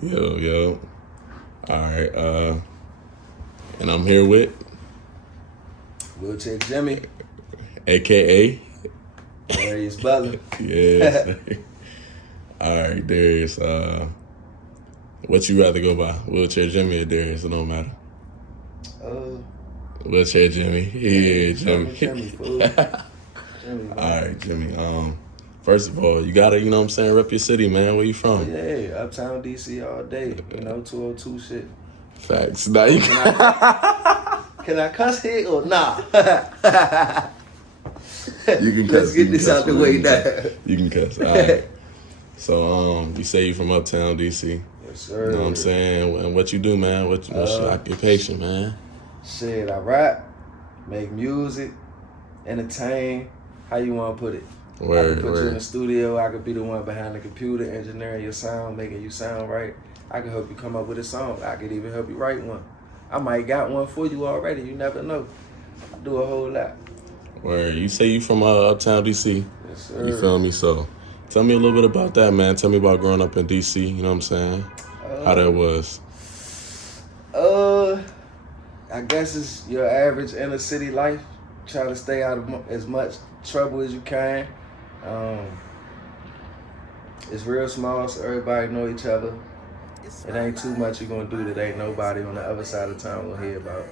Yo. All right. And I'm here with, WillchairJimi, AKA. Darius Butler. Yes. All right, Darius. What you rather go by, WillchairJimi or Darius? It don't matter. WillchairJimi. Yeah, Jimmy. Jimmy, fool. Jimmy, All right, Jimmy. First of all, you gotta, you know what I'm saying, rep your city, man. Where you from? Yeah, Uptown DC all day. 202 shit. Facts. Now you Can I cuss here or nah? You can cuss. Let's get this out the way now. You can cuss. All right. So, you say you from Uptown DC. Yes, sir. You know what I'm saying? And what you do, man? What's your occupation, man? Shit, I rap, make music, entertain. How you want to put it? I can put you in the studio. I could be the one behind the computer, engineering your sound, making you sound right. I can help you come up with a song. I could even help you write one. I might got one for you already. You never know. I do a whole lot. Word. You say you from Uptown DC. Yes, sir. You feel me? So, tell me a little bit about that, man. Tell me about growing up in DC. You know what I'm saying? How that was. I guess it's your average inner city life. Try to stay out of as much trouble as you can. It's real small, so everybody know each other. It ain't too much you're gonna do that ain't nobody on the other side of town will hear about.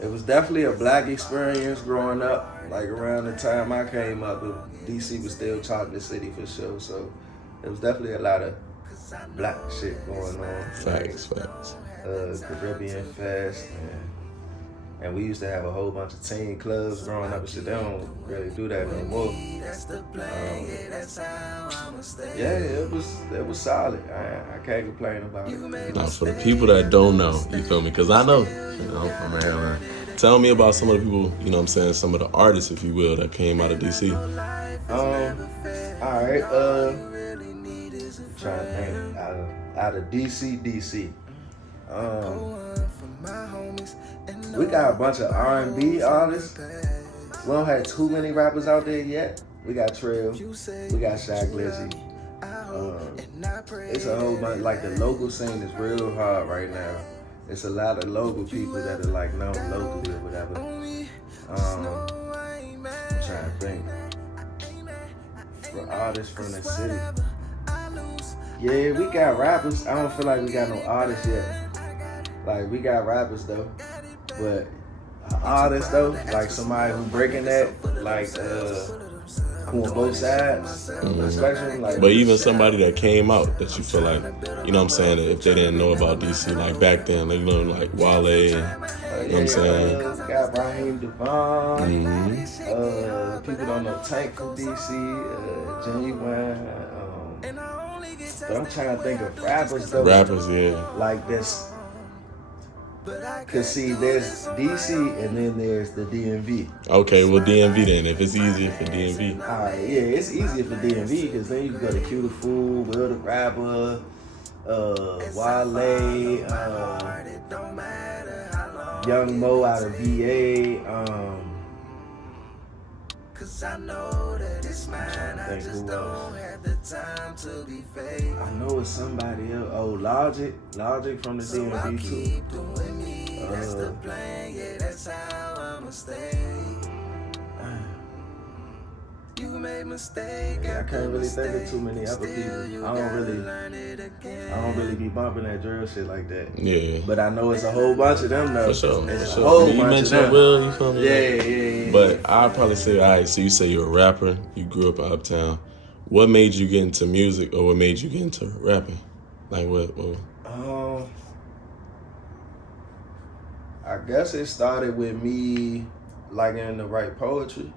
It was definitely a black experience growing up. Like around the time I came up, DC was still chocolate city for sure. So it was definitely a lot of black shit going on. Facts. Caribbean Fest, and we used to have a whole bunch of teen clubs growing up and shit. They don't really do that no more. It was solid. I can't complain about it. Now, for the people that don't know, you feel me? Because I know, from Maryland. Tell me about some of the people, you know what I'm saying, some of the artists, if you will, that came out of DC. All right, I'm trying to think out of DC. We got a bunch of R&B artists. We don't have too many rappers out there yet. We got Trail, we got Shy Glizzy. It's a whole bunch, like the local scene is real hard right now. It's a lot of local people that are like known locally or whatever. I'm trying to think. For artists from the city. Yeah, we got rappers. I don't feel like we got no artists yet. Like, we got rappers, though. But an artist, though, like somebody who breaking that, like, who on both sides of the spectrum. Like, but even somebody that came out that you feel like, you know what I'm saying, that if they didn't know about DC, like back then, like, you know, like Wale, and, you know what I'm saying? Got Raheem Devon. People don't know Tank from DC, Genuine. But I'm trying to think of rappers, though. Rappers, yeah. Like this. Cause see, there's DC and then there's the DMV. Okay, well DMV then, if it's easier for DMV. Alright, yeah, it's easier for DMV because then you can go to Q the Fool, Will the Rapper, Wale, Young Mo out of VA. I'm trying to think who else. I know it's somebody else. Oh, Logic from the DMV too. I can't really think of too many other people. I don't really be bumping that drill shit like that. Yeah. But I know it's a whole bunch of them though. For sure. You mentioned Will, you feel me? Yeah. But I'd probably say, all right, so you say you're a rapper, you grew up in Uptown. What made you get into music, or what made you get into rapping? Like what? I guess it started with me liking to write poetry.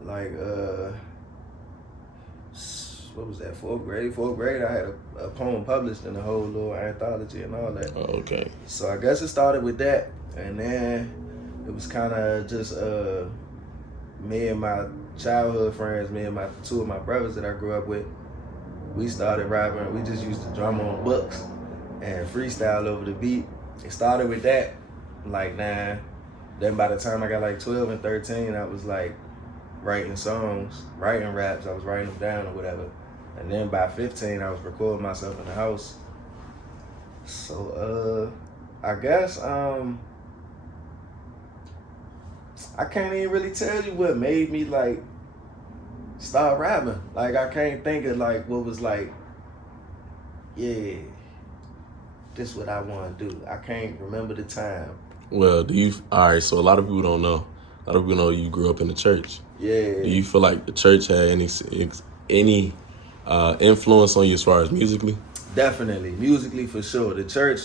Like, what was that, fourth grade, I had a poem published in a whole little anthology and all that. Oh, okay. So I guess it started with that, and then it was kind of just me and my childhood friends, me and two of my brothers that I grew up with, we started rapping. We just used to drum on books and freestyle over the beat. It started with that, like 9. Then by the time I got like 12 and 13, I was like writing songs, writing raps. I was writing them down or whatever. And then by 15, I was recording myself in the house. So, I guess, I can't even really tell you what made me, like, start rapping. Like, I can't think of, like, what was, like, yeah, this is what I want to do. I can't remember the time. Well, all right, so a lot of people don't know. A lot of people know you grew up in the church. Yeah. Do you feel like the church had any influence on you as far as musically? Definitely. Musically, for sure. The church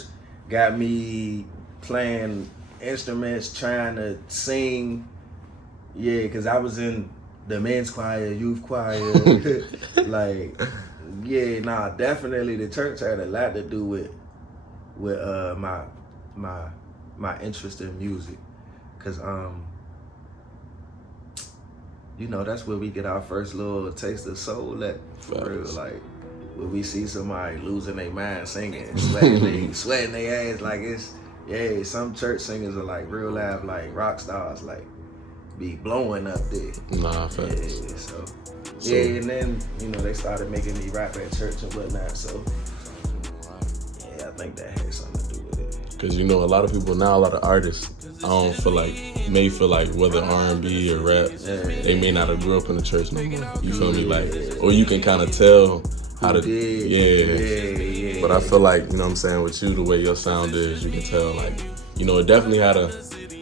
got me playing instruments, trying to sing. Yeah, because I was in the men's choir, youth choir. Like, yeah, nah, definitely the church had a lot to do with my interest in music. Because, you know, that's where we get our first little taste of soul at, for real. Like, when we see somebody losing their mind singing, sweating their ass, like some church singers are like real life, like rock stars, like be blowing up there. Nah, facts. Yeah, so and then, you know, they started making me rap at church and whatnot, so yeah, I think that had something to do with it. Because, you know, a lot of people now, a lot of artists, may feel like whether R&B or rap, they may not have grew up in the church no more. You feel me? Like, or you can kind of tell how to, yeah. But I feel like, you know what I'm saying, with you, the way your sound is, you can tell, like, you know, it definitely had an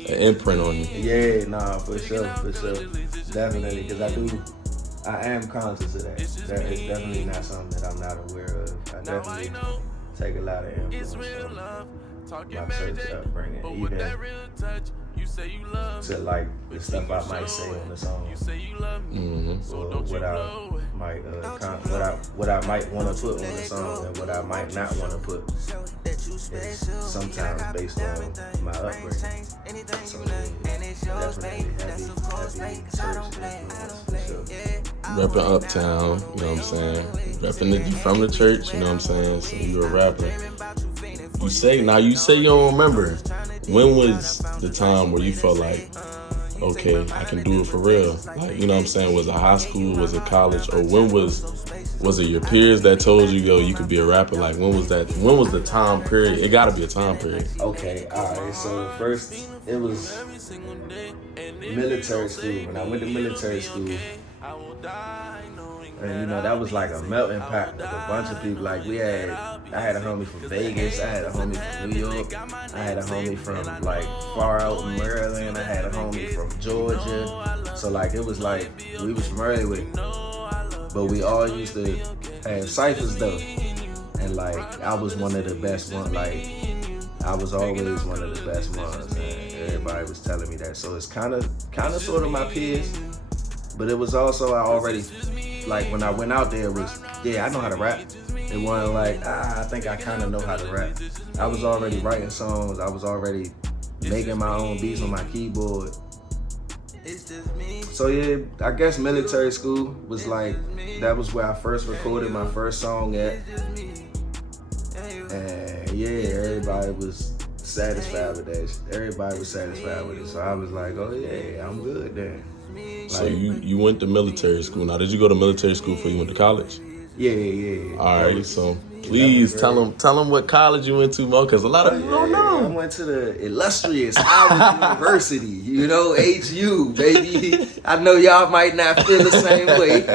imprint on you. Yeah, nah, for sure. Definitely, because I am conscious of that. That is definitely not something that I'm not aware of. I definitely take a lot of influence from my church upbringing, even to like the stuff I might say on the song, or what I might want to put on the song and what I might not want to put. It's sometimes based on my upbringing. So definitely heavy church influence for sure. Repping Uptown, you know what I'm saying? Repping from the church, you know what I'm saying? So you a rapper. You say you don't remember. When was the time where you felt like, okay, I can do it for real? Like, you know what I'm saying? Was it high school? Was it college? Or when was it your peers that told you, yo, you could be a rapper? Like, when was that? When was the time period? It gotta be a time period. Okay, alright, so first it was military school. When I went to military school, and you know, that was like a melting pot of a bunch of people. Like I had a homie from Vegas, I had a homie from New York, I had a homie from like far out in Maryland, I had a homie from Georgia. So like it was like we was from everywhere. But we all used to have ciphers though. And like I was one of the best ones, like I was always one of the best ones, and everybody was telling me that. So it's kinda sort of my peers. But it was also, I already, like when I went out there, it was, I know how to rap. It wasn't like, I think I kind of know how to rap. I was already writing songs. I was already making my own beats on my keyboard. So yeah, I guess military school was like, that was where I first recorded my first song at. And yeah, everybody was satisfied with that. Everybody was satisfied with it. So I was like, oh yeah, I'm good then. So you went to military school. Now, did you go to military school before you went to college? Yeah. All right, so please tell them what college you went to, Mo, because a lot of people don't know. I went to the illustrious Howard University, you know, HU, baby. I know y'all might not feel the same way,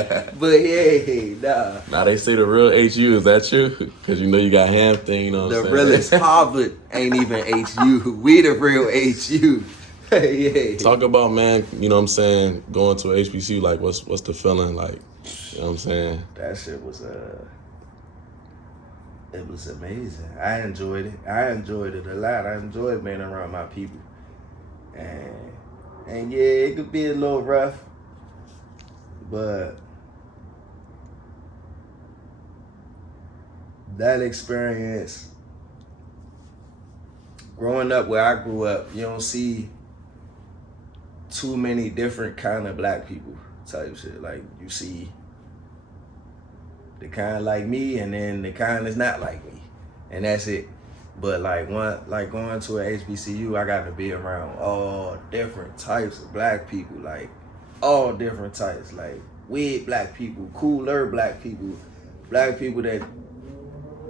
but yeah, nah. Now, they say the real HU, is that true? Because you know you got Hampton, you know what I'm saying? The realest Harvard ain't even HU. We the real HU. Yeah. Talk about, man, you know what I'm saying, going to a HBCU, like what's the feeling like? You know what I'm saying? That shit was it was amazing. I enjoyed it. I enjoyed it a lot. I enjoyed being around my people. And yeah, it could be a little rough, but that experience, growing up where I grew up, you don't see too many different kind of black people type shit. Like you see the kind like me, and then the kind that's not like me, and that's it. But like going to a HBCU, I got to be around all different types of black people, like all different types, like weird black people, cooler black people, black people that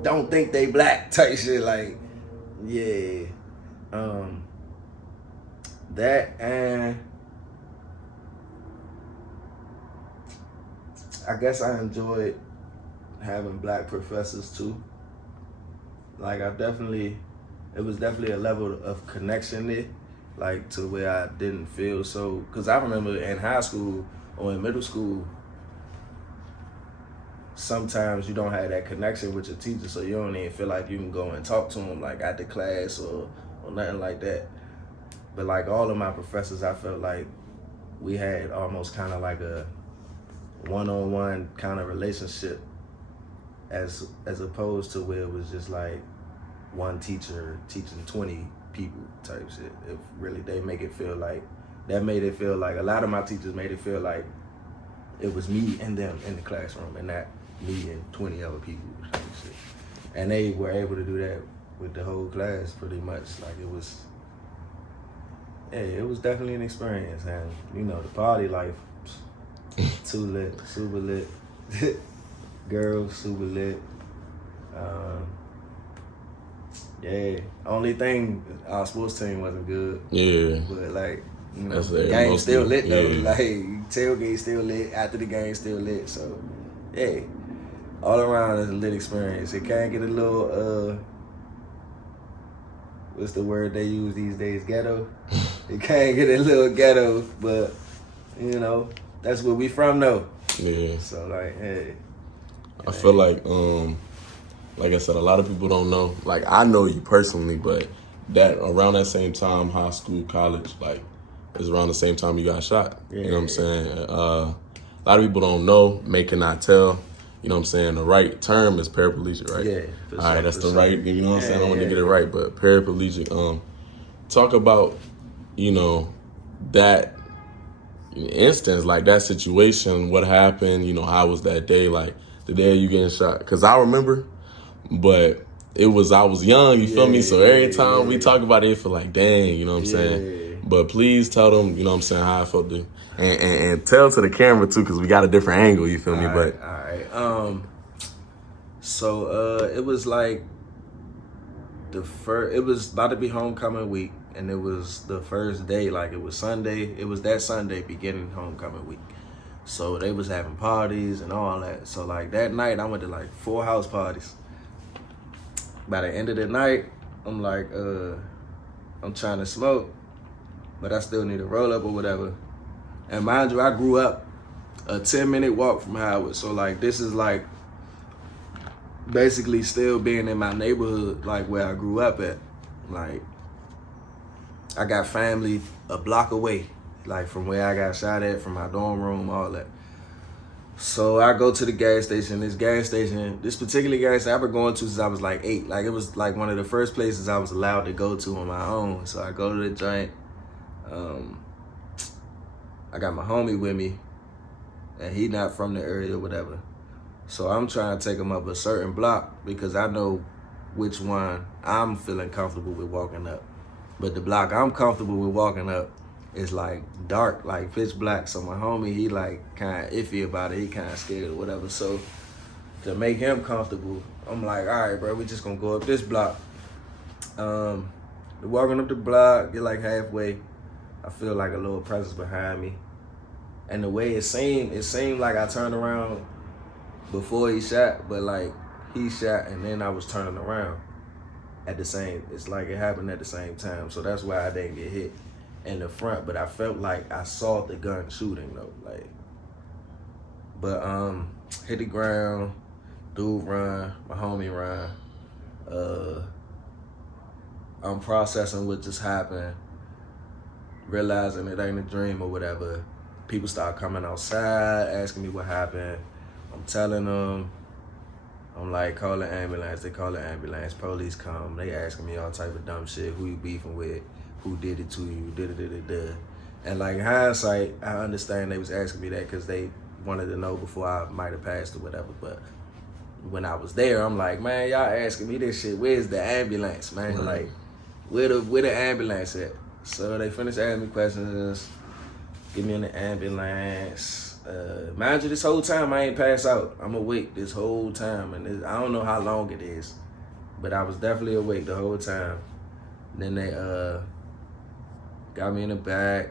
don't think they black type shit. Like, yeah, that, and I guess I enjoyed having black professors too. Like, it was definitely a level of connection there, like, to where I didn't feel so, because I remember in high school or in middle school, sometimes you don't have that connection with your teacher, so you don't even feel like you can go and talk to them, like, after class or nothing like that. But, like, all of my professors, I felt like we had almost kind of like a one-on-one kind of relationship, as opposed to where it was just like one teacher teaching 20 people type shit. It really, they make it feel like, that made it feel like, a lot of my teachers made it feel like it was me and them in the classroom and not me and 20 other people type shit. And they were able to do that with the whole class pretty much. Like, it was, it was definitely an experience. And, you know, the party life, too lit, super lit. Girls, super lit. Yeah. Only thing, our sports team wasn't good. Yeah. But, like, you know, That's the game still lit though. Yeah. Like, tailgate still lit, after the game still lit. So, yeah, all around it's a lit experience. It can't get a little, what's the word they use these days? Ghetto. It can't get a little ghetto, but, you know, that's where we from though. Yeah. So, like, hey. I feel like I said, a lot of people don't know. Like, I know you personally, but that around that same time, high school, college, like, is around the same time you got shot. Yeah, you know what I'm saying? A lot of people don't know, may cannot tell. You know what I'm saying? The right term is paraplegic, right? Yeah. For All sure, right, that's for the sure. right, you know what I'm saying? I want to Yeah. get it right, but paraplegic. Talk about, you know, that instance, like that situation, what happened, you know, how was that day, like the day you getting shot? Because I remember, but I was young, you feel me? So every time we talk about it, it feel like, dang, you know what I'm saying? But please tell them, you know what I'm saying, how I felt. And tell to the camera too, because we got a different angle, you feel me? All right. So it was like it was about to be homecoming week, and it was the first day, like it was Sunday. It was that Sunday beginning homecoming week. So they was having parties and all that. So like that night, I went to like 4 house parties. By the end of the night, I'm like, I'm trying to smoke, but I still need a roll up or whatever. And mind you, I grew up a 10-minute walk from Howard. So like, this is like basically still being in my neighborhood, like where I grew up at. Like, I got family a block away, like from where I got shot at, from my dorm room, all that. So I go to the gas station. This particular gas station I've been going to since I was like 8. Like, it was like one of the first places I was allowed to go to on my own. So I go to the joint. I got my homie with me, and he not from the area or whatever. So I'm trying to take him up a certain block because I know which one I'm feeling comfortable with walking up. But the block I'm comfortable with walking up is like dark, like pitch black. So my homie, he like kind of iffy about it. He kind of scared or whatever. So to make him comfortable, I'm like, all right, bro, we just gonna go up this block. Walking up the block, get like halfway, I feel like a little presence behind me. And the way it seemed like I turned around before he shot, but like he shot and then I was turning around at the same, it's like it happened at the same time. So that's why I didn't get hit in the front, but I felt like I saw the gun shooting though, like. But hit the ground, dude run, my homie run. I'm processing what just happened, realizing it ain't a dream or whatever. People start coming outside, asking me what happened. I'm telling them. I'm like, call the ambulance. They call the ambulance. Police come. They asking me all type of dumb shit. Who you beefing with? Who did it to you? Da-da-da-da-da. And like, in hindsight, I understand they was asking me that because they wanted to know before I might have passed or whatever. But when I was there, I'm like, man, y'all asking me this shit. Where's the ambulance, man? Right. Like, where the ambulance at? So they finished asking me questions. Get me in the ambulance. Mind you, this whole time I ain't passed out. I'm awake this whole time, and I don't know how long it is, but I was definitely awake the whole time. Then they got me in the back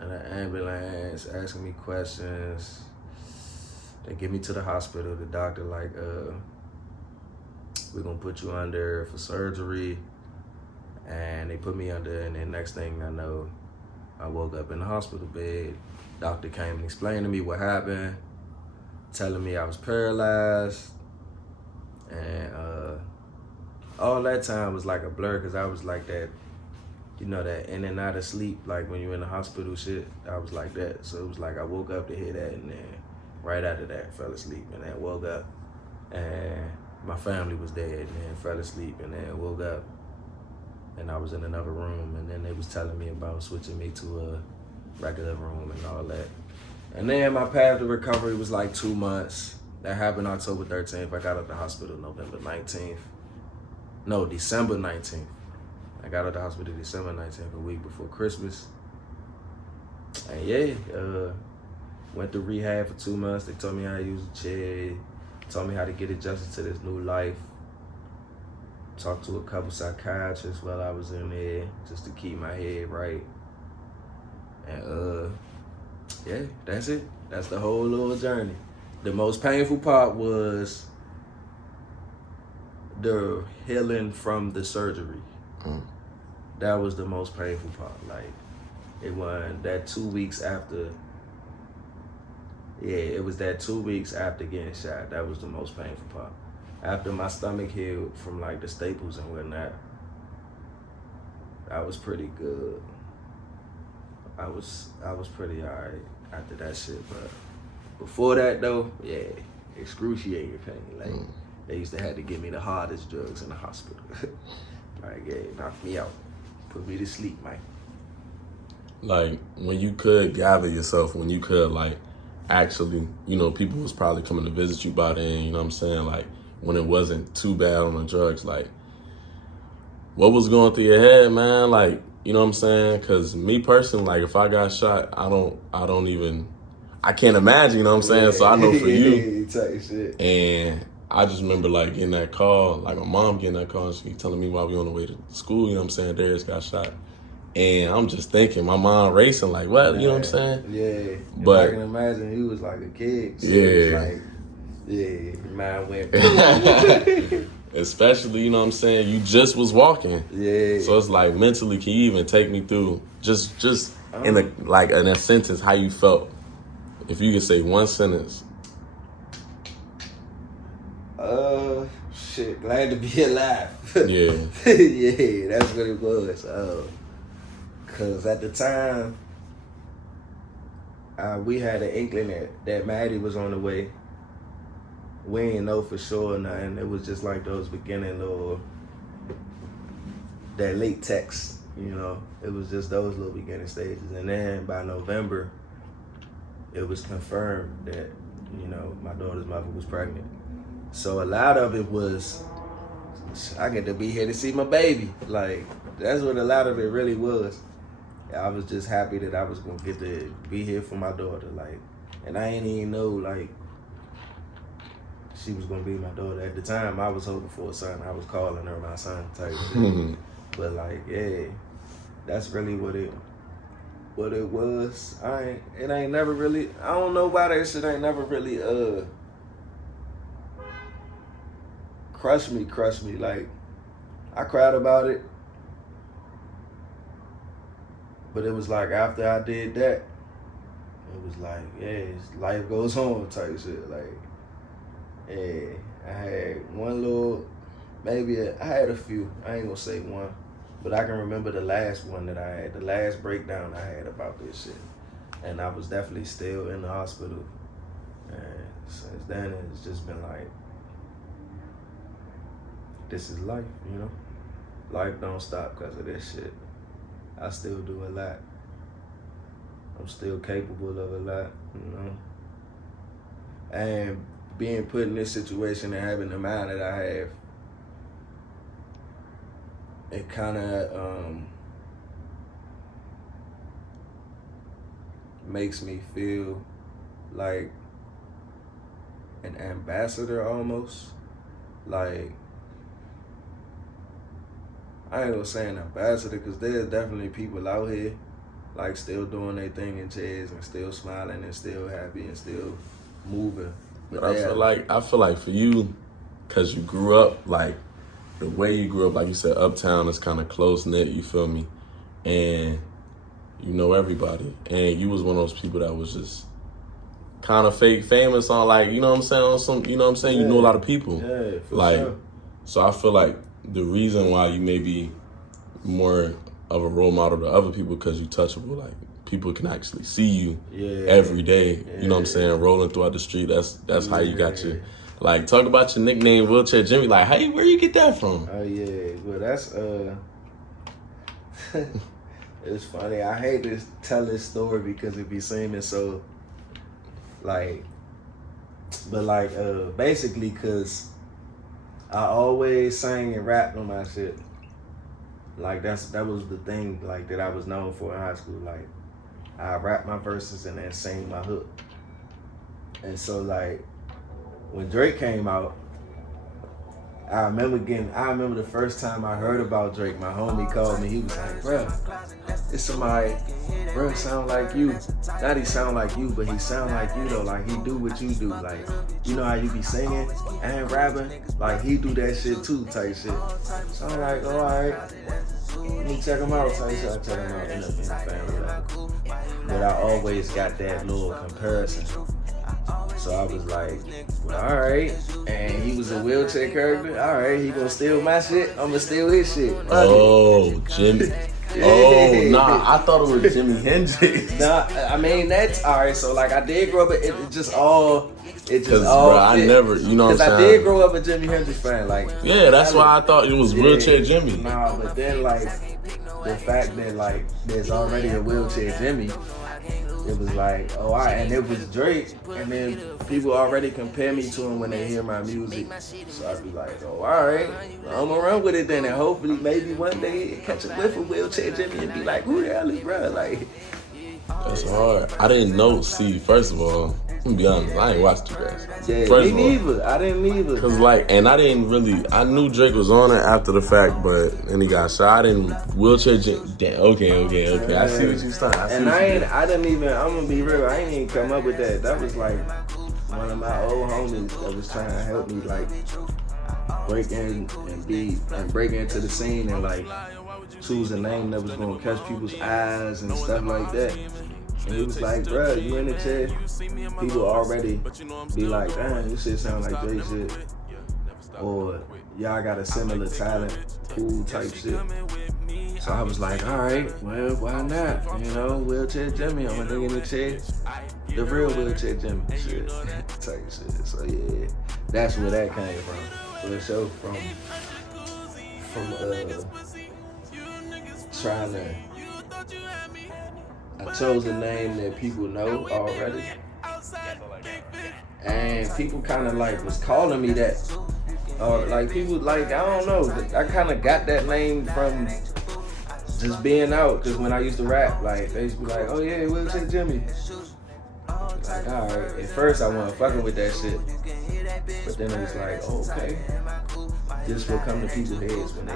in an ambulance, asking me questions. They get me to the hospital. The doctor like, we're gonna put you under for surgery, and they put me under. And then next thing I know, I woke up in the hospital bed. Doctor came and explained to me what happened, telling me I was paralyzed, and all that time was like a blur, because I was like that, you know, that in and out of sleep, like when you're in the hospital shit. I was like that. So it was like I woke up to hear that, and then right after that fell asleep, and then woke up, and my family was dead, and then fell asleep, and then woke up, and I was in another room, and then they was telling me about switching me to a regular room and all that. And then my path to recovery was like 2 months. That happened October 13th. I got out the hospital November 19th. No, December 19th. I got out the hospital December 19th, a week before Christmas. And yeah, went through rehab for 2 months. They taught me how to use a chair, taught me how to get adjusted to this new life. Talked to a couple psychiatrists while I was in there, just to keep my head right. And yeah, that's it. That's the whole little journey. The most painful part was the healing from the surgery. That was the most painful part. Like, it was that 2 weeks after. Yeah, it was that 2 weeks after getting shot. That was the most painful part. After my stomach healed from like the staples and whatnot, I was pretty good. I was pretty alright after that shit. But before that though, yeah, excruciating pain. Like they used to have to give me the hardest drugs in the hospital. Like, yeah, knock me out, put me to sleep, man. Like, when you could gather yourself, when you could, like, actually, you know, people was probably coming to visit you by then, you know what I'm saying? Like, when it wasn't too bad on the drugs, like, what was going through your head, man? Like, you know what I'm saying? Because me personally, like, if I got shot, I can't imagine, you know what I'm saying? So I know for you. Type shit. And I just remember, like, getting that call, like, my mom getting that call, and she telling me while we on the way to school, you know what I'm saying, Darius got shot. And I'm just thinking, my mind racing, like, what? You know what I'm saying? Yeah. But I can imagine he was like a kid. So yeah. It was like, yeah, mine went. Especially, you know what I'm saying, you just was walking. Yeah. So it's like, mentally, can you even take me through just in a sentence how you felt? If you could say one sentence. Shit, glad to be alive. Yeah. Yeah, that's what it was. Cause at the time, we had an inkling that Maddie was on the way. We ain't know for sure nothing. It was just like those beginning little, that late text, you know. It was just those little beginning stages. And then by November, it was confirmed that, you know, my daughter's mother was pregnant. So a lot of it was, I get to be here to see my baby. Like, that's what a lot of it really was. I was just happy that I was gonna get to be here for my daughter. Like, and I ain't even know, like, she was gonna be my daughter. At the time, I was hoping for a son. I was calling her my son type shit. But like, yeah, that's really what it was. It ain't never really, I don't know why that shit ain't never really crushed me. Like, I cried about it, but it was like after I did that, it was like, yeah, life goes on type shit. Like, yeah, I had one little, I had a few. I ain't gonna say one, but I can remember the last one that I had, the last breakdown I had about this shit. And I was definitely still in the hospital. And since then, it's just been like, this is life, you know? Life don't stop because of this shit. I still do a lot. I'm still capable of a lot, you know? And being put in this situation and having the mind that I have, it kind of makes me feel like an ambassador almost. Like, I ain't gonna say an ambassador because there's definitely people out here like still doing their thing in chairs and still smiling and still happy and still moving. But I feel like for you, cause you grew up like the way you grew up, like you said, Uptown is kind of close knit. You feel me? And you know everybody, and you was one of those people that was just kind of fake famous on, like, you know what I'm saying, on some, you know what I'm saying, you knew a lot of people. Yeah, for like, sure. So I feel like the reason why you may be more of a role model to other people because you touchable, like people can actually see you every day. You know what I'm saying, rolling throughout the street. That's how you got your, like, talk about your nickname, Wheelchair Jimmy. Like, hey, where you get that from? Oh yeah, well that's it's funny. I hate to tell this story because it be seeming so like, but like basically because I always sang and rapped on my shit. Like that was the thing like that I was known for in high school. Like I rap my verses and then sing my hook. And so like when Drake came out, I remember the first time I heard about Drake, my homie called me. He was like, bro, it's somebody, bro, sound like you. Not he sound like you, but he sound like you though. Like he do what you do. Like, you know how you be singing and rapping? Like he do that shit too, type shit. So I'm like, oh, all right, let me check him out, type shit. I check him out in the family. But I always got that little comparison. So I was like, well, all right. And he was a wheelchair character. All right, he gonna steal my shit. I'm gonna steal his shit. Oh, Jimmy. Oh, nah, I thought it was Jimi Hendrix. Nah, I mean, that's all right. So, like, I did grow up, it just all fit. I never, you know what I'm saying? Because I did grow up a Jimi Hendrix fan. Like, yeah, that's why I thought it was Wheelchair Jimmy. Nah, but then, like, the fact that, like, there's already a Wheelchair Jimmy, it was like, oh, all right, and it was Drake, and then people already compare me to him when they hear my music. So I'd be like, oh, all right, I'm gonna run with it then, and hopefully maybe one day catch a whiff of Wheelchair Jimmy and be like, who the hell is bro? Like, that's hard. I didn't know. See, first of all, I'm gonna be honest, I ain't watched you guys. Yeah, first me neither. I didn't either. Cause like, and I didn't really. I knew Drake was on it after the fact, but then he got shot in Wheelchair Jimmy. Okay. I see what you started. I didn't even. I'm gonna be real. I ain't even come up with that. That was like one of my old homies that was trying to help me like break in and break into the scene and like choose a name that was gonna catch people's eyes and stuff like that. And he was like, bruh, you in the chair, people already be like, damn, this shit sound like Drake shit. Or y'all got a similar talent, cool type shit. So I was like, all right, well, why not? You know, Wheelchair Jimmy, I'm a nigga in the chair. The real Wheelchair Jimmy shit, type shit. So yeah, that's where that came from. For the show, from trying to, I chose a name that people know already. And people kind of like was calling me that. Like people like, I don't know, I kind of got that name from just being out. Cause when I used to rap, like they used to be like, oh yeah, Wheelchair Jimmy. Like, all right. At first I wasn't fucking with that shit. But then it was like, oh, okay. This will come to people's heads when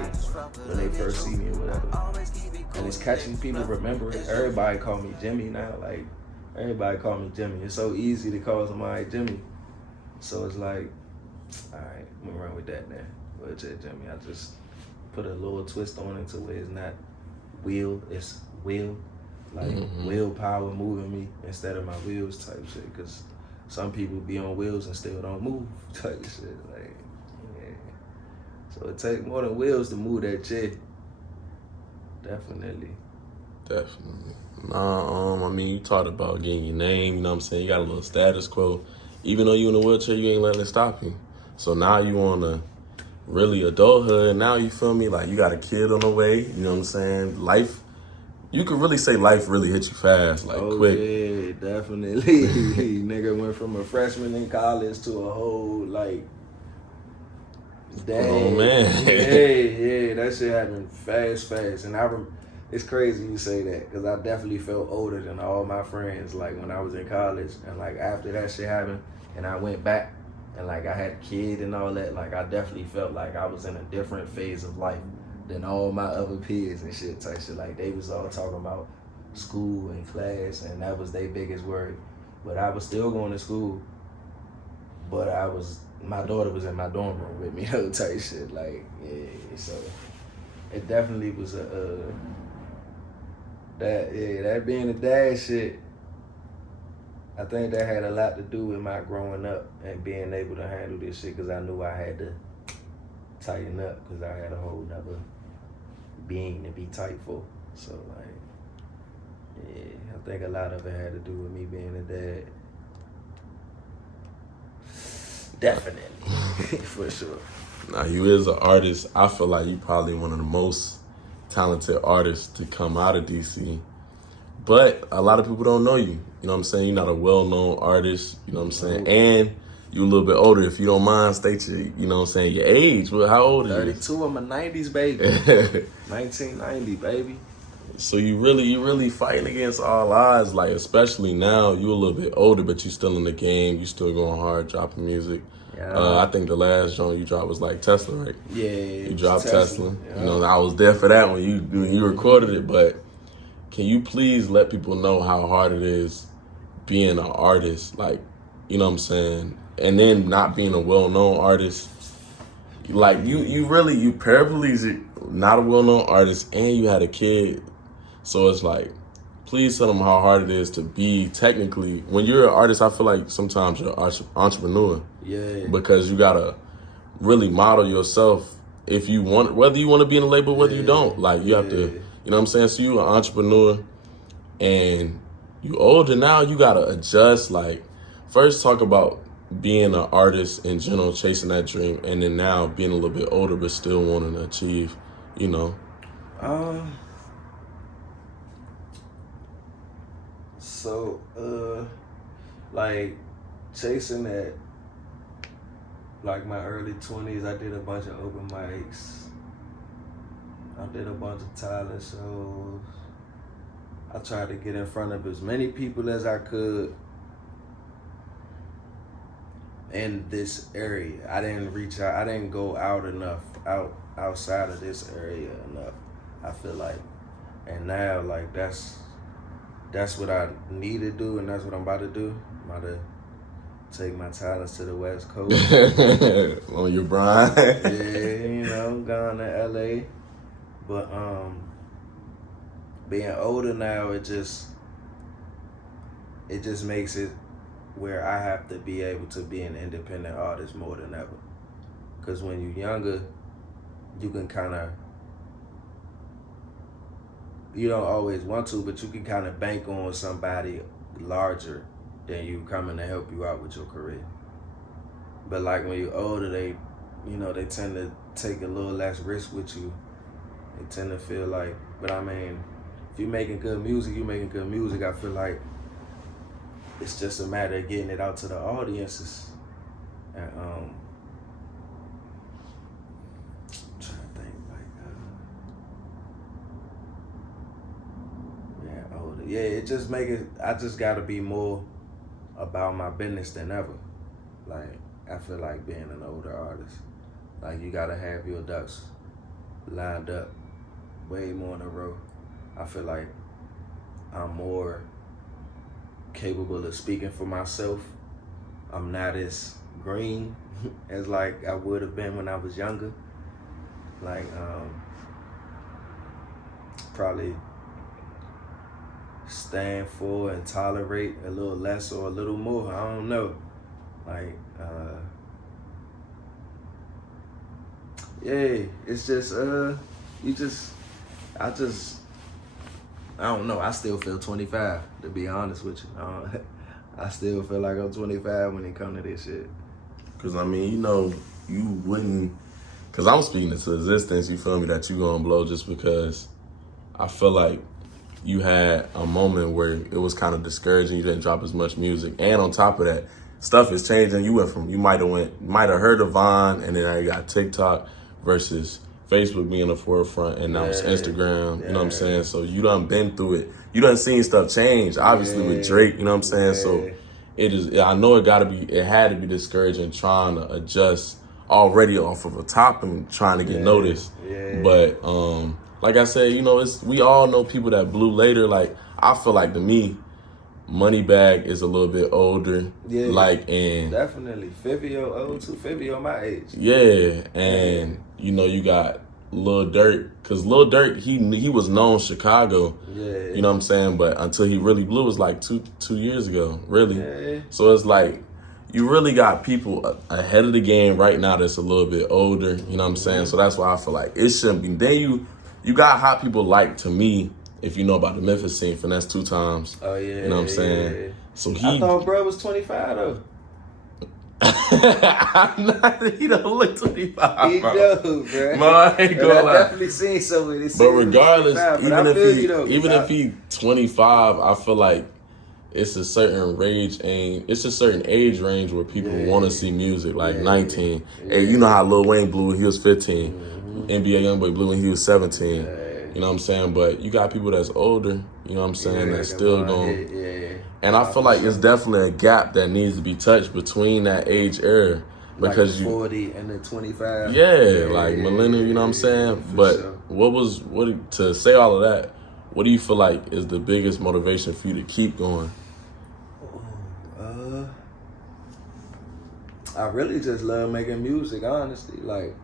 they first see me or whatever. And it's catching people remember it. Everybody call me Jimmy now. Like, everybody call me Jimmy. It's so easy to call somebody Jimmy. So it's like, all right, I'm gonna run with that now. Wheelchair Jimmy. I just put a little twist on it to where it's not wheel, it's will. Like willpower moving me instead of my wheels type shit. Cause some people be on wheels and still don't move type shit. Like, yeah. So it takes more than wheels to move that chair. Definitely. Nah, I mean, you talked about getting your name, you know what I'm saying? You got a little status quo. Even though you in a wheelchair, you ain't letting it stop you. So now you on a really adulthood, and now you feel me? Like, you got a kid on the way, you know what I'm saying? Life, you could really say life really hit you fast, like quick. Yeah, definitely. Nigga went from a freshman in college to a whole, like, dang. Oh, man. Yeah, that shit happened fast. And It's crazy you say that, because I definitely felt older than all my friends, like when I was in college, and like after that shit happened and I went back and like I had a kid and all that, like I definitely felt like I was in a different phase of life than all my other peers and shit type shit. Like they was all talking about school and class, and that was their biggest worry. But I was still going to school, but my daughter was in my dorm room with me, type shit. Like, yeah, so it definitely was that being a dad shit, I think that had a lot to do with my growing up and being able to handle this shit, because I knew I had to tighten up, because I had a whole nother being to be tight for. So like, yeah, I think a lot of it had to do with me being a dad. Definitely, for sure. Now, you is an artist. I feel like you probably one of the most talented artists to come out of DC. But a lot of people don't know you. You know what I'm saying? You're not a well-known artist. You know what I'm saying? And you a little bit older. If you don't mind, state your, you know what I'm saying, your age. Well, how old are you? 32. I'm a 90s baby. 1990, baby. So you really fighting against all odds. Like, especially now, you a little bit older, but you still in the game. You still going hard, dropping music. Yeah. I think the last joint you dropped was like Tesla, right? Yeah. You dropped Tesla. Yeah. You know, I was there for that when you recorded it. But can you please let people know how hard it is being an artist? Like, you know what I'm saying? And then not being a well-known artist. Like, you paraplegic, not a well-known artist, and you had a kid. So it's like, please tell them how hard it is to be technically. When you're an artist, I feel like sometimes you're an entrepreneur. Yeah. Because you gotta really model yourself if you want, whether you want to be in a label, whether you don't. Like, you have to, you know what I'm saying? So you an entrepreneur and you older now, you gotta adjust. Like, first talk about being an artist in general, chasing that dream, and then now being a little bit older but still wanting to achieve, you know. So, like, chasing that, like, my early 20s, I did a bunch of open mics. I did a bunch of talent shows. I tried to get in front of as many people as I could in this area. I didn't reach out. I didn't go out enough, outside of this area enough, I feel like. And now, like, that's what I need to do, and that's what I'm about to do. I'm about to take my talents to the West Coast. On your grind. Yeah, you know, going to LA. But being older now, it just makes it where I have to be able to be an independent artist more than ever. Because when you're younger, you can kind of, you don't always want to, but you can kind of bank on somebody larger than you coming to help you out with your career. But like when you're older, they tend to take a little less risk with you. They tend to feel like, but I mean, if you're making good music, I feel like it's just a matter of getting it out to the audiences. And I'm trying to think, like, older. Yeah, it just I just gotta be more about my business than ever. Like, I feel like being an older artist, like, you gotta have your ducks lined up way more in a row. I feel like I'm more capable of speaking for myself. I'm not as green as like I would have been when I was younger. Like, probably stand for and tolerate a little less or a little more. I don't know. Like, yeah, it's just, I don't know. I still feel 25, to be honest with you. I still feel like I'm 25 when it comes to this shit. Because, I mean, you know, you wouldn't, because I'm speaking into existence, you feel me, that you gonna blow, just because I feel like you had a moment where it was kind of discouraging. You didn't drop as much music. And on top of that, stuff is changing. You might have heard of Vine, and then now you got TikTok, versus Facebook being the forefront, and now it's Instagram. You know what I'm Yeah. saying? So you done been through it. You done seen stuff change. Obviously with Drake. You know what I'm saying? So it is. I know it had to be discouraging trying to adjust already off of a top and trying to get noticed. But like I said, you know, we all know people that blew later. Like I feel like to me, Moneybagg is a little bit older. Yeah, like and definitely 50 or old too. 50 or my age. Yeah, and you know you got Lil Durk, because Lil Durk he was known Chicago. Yeah, you know what I'm saying. But until he really blew was like two years ago, really. Yeah. So it's like you really got people ahead of the game right now that's a little bit older. You know what I'm saying. So that's why I feel like it shouldn't be. Then you got hot people like, to me, if you know about the Memphis scene, Finesse 2 Times. Oh yeah, you know what I'm saying. Yeah. So I thought bro was 25 though. He don't look 25. He do, bro. No, I ain't gonna lie. I definitely seen some of this. But regardless, even if he 25, I feel like it's a certain age range where people want to see music, like 19. Hey, you know how Lil Wayne blew when he was 15. NBA Youngboy blew when he was 17. You know what I'm saying? But you got people that's older, you know what I'm saying, that's still going. And I feel like it's definitely a gap that needs to be touched between that age era. Because like 40 and the 25. Like millennial, you know what I'm saying? But sure. To say all of that, what do you feel like is the biggest motivation for you to keep going? I really just love making music, honestly. Like,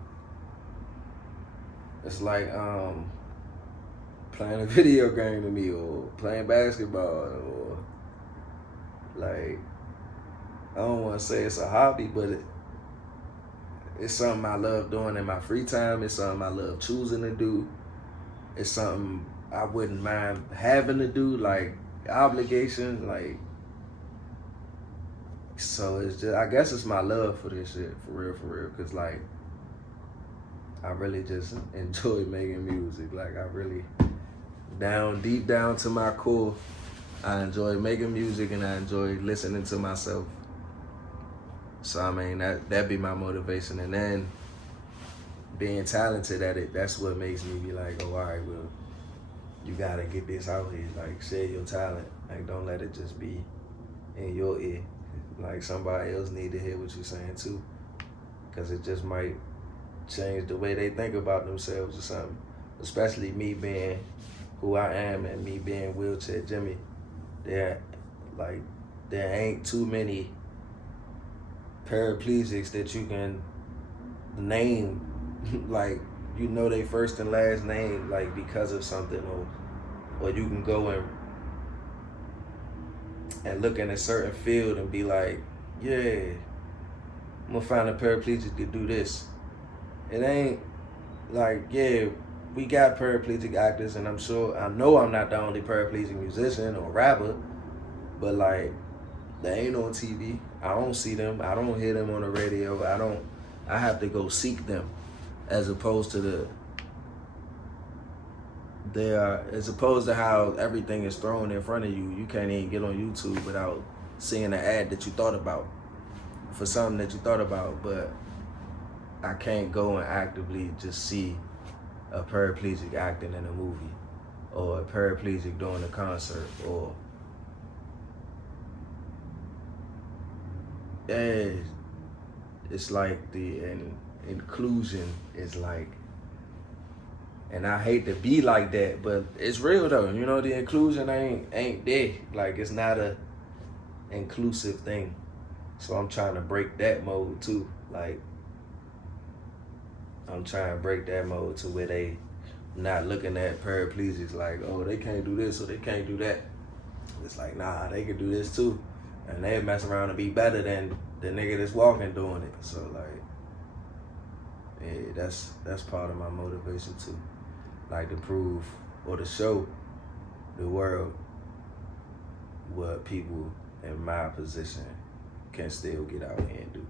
it's like playing a video game to me, or playing basketball, or like, I don't want to say it's a hobby, but it's something I love doing in my free time. It's something I love choosing to do. It's something I wouldn't mind having to do, like obligation, like. So it's just, I guess it's my love for this shit, for real, because like, I really just enjoy making music. Like, I really, deep down to my core, I enjoy making music and I enjoy listening to myself. So I mean, that be my motivation. And then being talented at it, that's what makes me be like, oh, all right, well, you gotta get this out here. Like, share your talent. Like, don't let it just be in your ear. Like, somebody else need to hear what you're saying too, because it just might change the way they think about themselves or something. Especially me being who I am and me being Wheelchair Jimmy. There ain't too many paraplegics that you can name, like, you know, they first and last name, like, because of something, or you can go and look in a certain field and be like, yeah, I'm gonna find a paraplegic to do this. It ain't like, yeah, we got paraplegic actors, and I know I'm not the only paraplegic musician or rapper, but like, they ain't on TV. I don't see them. I don't hear them on the radio. I have to go seek them, as opposed to as opposed to how everything is thrown in front of you. You can't even get on YouTube without seeing an ad that you thought about for something that you thought about. But I can't go and actively just see a paraplegic acting in a movie, or a paraplegic doing a concert, or it's like the inclusion is like, and I hate to be like that, but it's real though. You know, the inclusion ain't there. Like, it's not a inclusive thing. So I'm trying to break that mode too. Like, I'm trying to break that mode to where they not looking at paraplegics like, oh, they can't do this or they can't do that. It's like, nah, they can do this too. And they mess around and be better than the nigga that's walking doing it. So like, yeah, that's part of my motivation too. Like, to prove or to show the world what people in my position can still get out here and do.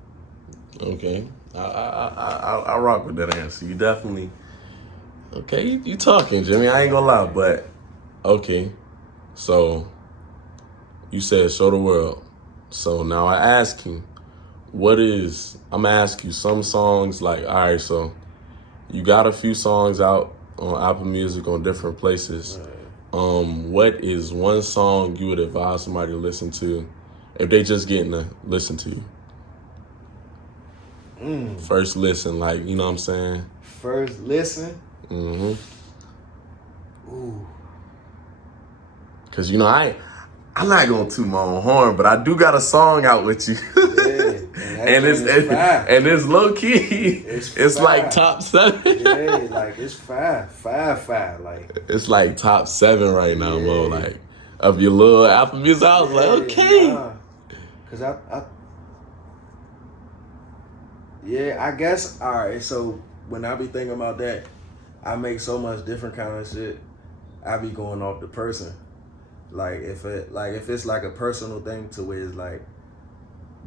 Okay, I rock with that answer. You definitely, okay, you talking, Jimmy. I ain't gonna lie, but okay. So you said show the world. So now I ask you, I'm gonna ask you some songs like, all right, so You got a few songs out on Apple Music on different places. What is one song you would advise somebody to listen to if they just getting to listen to you? First listen, like, you know what I'm saying? First listen? Mm-hmm. Ooh. Cause you know I'm not gonna toot my own horn, but I do got a song out with you. Yeah, and it's low key. It's like top 7. Yeah, like it's 5, like it's like top 7 right now, Mo. Like of your little Apple Music. I was like, okay. Cause I guess, all right. So when I be thinking about that, I make so much different kind of shit. I be going off the person. Like if it's like a personal thing to where it's like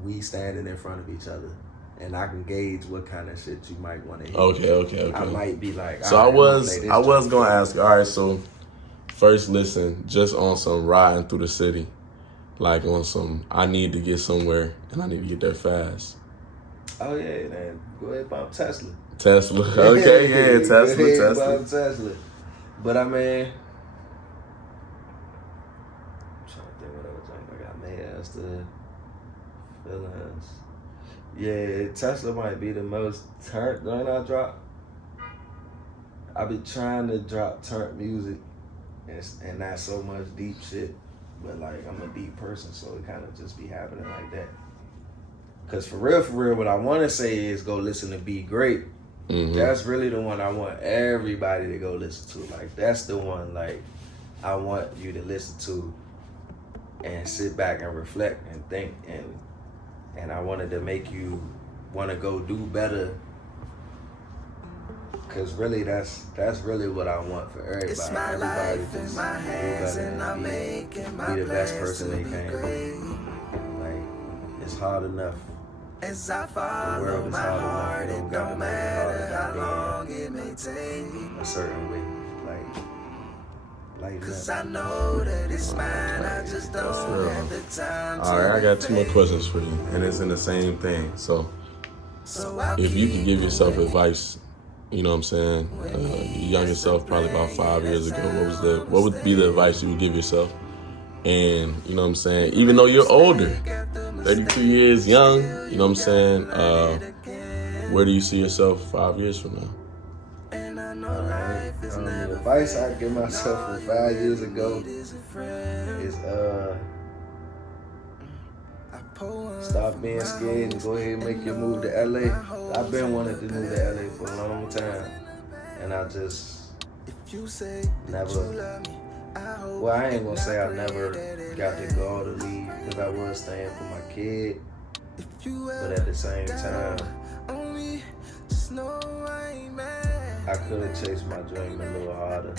we standing in front of each other, and I can gauge what kind of shit you might want to hear. Okay. I might be like, so I was gonna ask. All right, so first listen, just on some riding through the city, like on some I need to get somewhere and I need to get there fast. Oh yeah, man. Go ahead, bump Tesla. Okay, yeah, Tesla. Bump Tesla. But I mean, the feelings. Yeah, Tesla might be the most turnt joint I drop. I be trying to drop turnt music and not so much deep shit, but like I'm a deep person, so it kind of just be happening like that. Cause for real, what I want to say is go listen to Be Great. Mm-hmm. That's really the one I want everybody to go listen to. Like that's the one like I want you to listen to and sit back and reflect and think, and I wanted to make you want to go do better, cause really that's really what I want for everybody. Everybody just do better and be the best person they can be. Like it's hard enough. The world is hard enough. You don't gotta make it harder than being a certain way. Cause I know that it's mine, I just don't have the time. Alright, I got 2 more questions for you, and it's in the same thing. So if you could give yourself advice, you know what I'm saying, your younger self, probably about 5 years ago, what would be the advice you would give yourself? And you know what I'm saying, even though you're older, 32 years young, you know what I'm saying, where do you see yourself 5 years from now? The advice I give myself from 5 years ago is stop being scared and go ahead and make your move to LA. I've been wanting to move to LA for a long time, and I just never, well, I ain't gonna say I never got to go or to leave, because I was staying for my kid, but at the same time I could have chased my dream a little harder.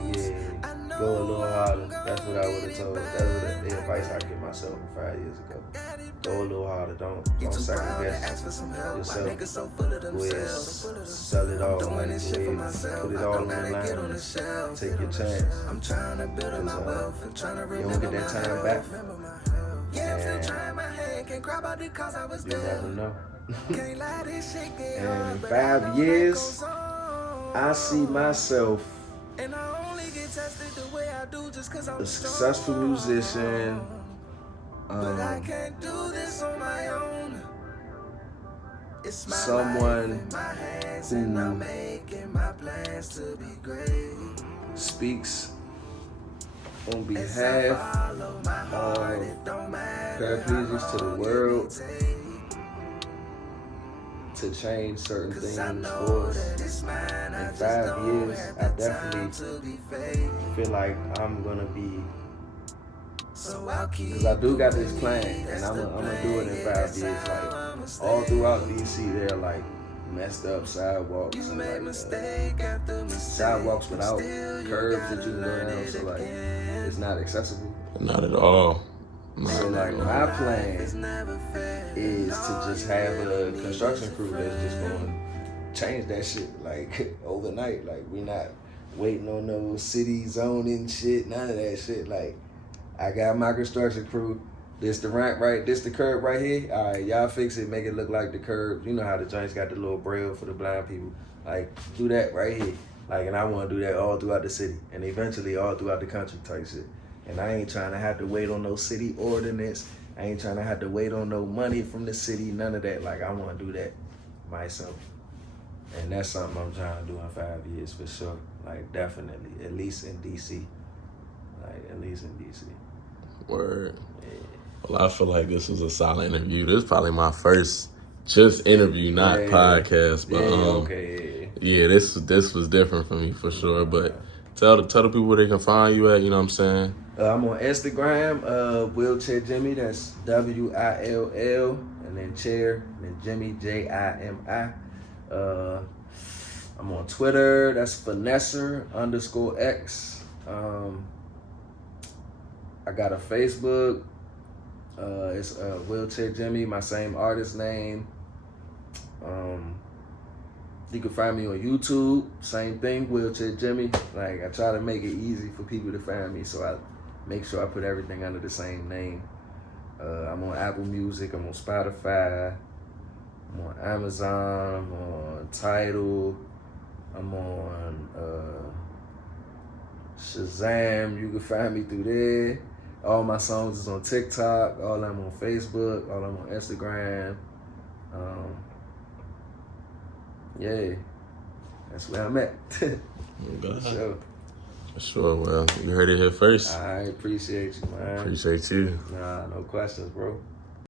Yeah, go a little harder. That's what I would have told. That's what the advice I give myself 5 years ago. Go a little harder. Don't second guess yourself. Go ahead, sell it all. Go ahead, put it all on the line. Take your chance. You don't get that time back. And you never know. And in 5 years, I see myself a successful musician, someone who speaks on behalf of paraplegics to the world, to change certain things for us. In 5 years, I definitely feel like I'm gonna be, because I do got this plan, and I'm gonna do it in 5 years. Like all throughout DC, there are like messed up sidewalks and like sidewalks without curbs that you can go down, so like it's not accessible. Not at all. So like my plan is to just have a construction crew that's just going to change that shit like overnight. Like we not waiting on no city zoning shit, none of that shit. Like I got my construction crew, This the ramp right, this the curb right here. All right, y'all fix it, make it look like the curb. You know how the joints got the little braille for the blind people. Like, do that right here. Like, and I want to do that all throughout the city and eventually all throughout the country type shit. And I ain't trying to have to wait on no city ordinance. I ain't trying to have to wait on no money from the city, none of that. Like, I want to do that myself. And that's something I'm trying to do in 5 years for sure. Like, definitely, at least in DC. Like, at least in DC. Word. Yeah. Well, I feel like this was a solid interview. This is probably my first just interview, not podcast. But okay. Yeah, this was different for me for sure. But tell the people where they can find you at. You know what I'm saying? I'm on Instagram, WillchairJimi. That's WILL, and then chair, and then Jimmy JIMI. I'm on Twitter. That's Finesser_X. I got a Facebook. It's WillchairJimi, my same artist name. You can find me on YouTube, same thing, WillchairJimi. Like, I try to make it easy for people to find me, so I make sure I put everything under the same name. I'm on Apple Music, I'm on Spotify, I'm on Amazon, I'm on Tidal, I'm on Shazam. You can find me through there. All my songs is on TikTok, all I'm on Facebook, all I'm on Instagram. Yeah, that's where I'm at. For sure. For sure. Well, you heard it here first. I appreciate you, man. Appreciate you. Nah, no questions, bro.